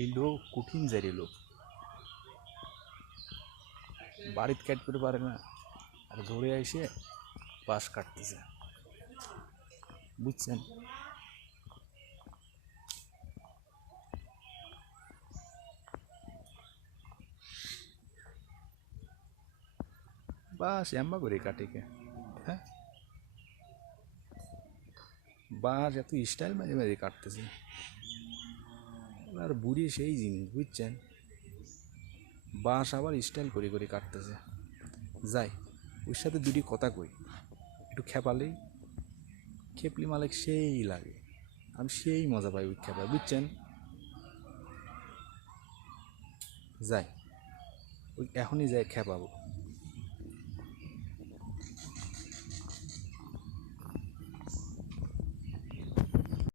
এই লোক কঠিন জারি লোক। বাড়িতে কাট করে পারে না, আর ধরে এসে বাঁশ কাটতেছে। বুঝছেন? বাস এম্বা করে কাটে কে? হ্যাঁ? বাস এত স্টাইল মাঝে মাঝে কাটতেছে। আর বুড়ি সেই জিনিস, বুঝছেন? বাঁশ আবার স্টাইল করে করে কাটতেছে। যাই, ওর সাথে দুটি কথা কই। একটু খেপালেই, খেপলি মালিক সেই লাগে। আমি সেই মজা পাই ওই খেপায়, বুঝছেন? যাই, ওই এখনই যাই খেপাবো।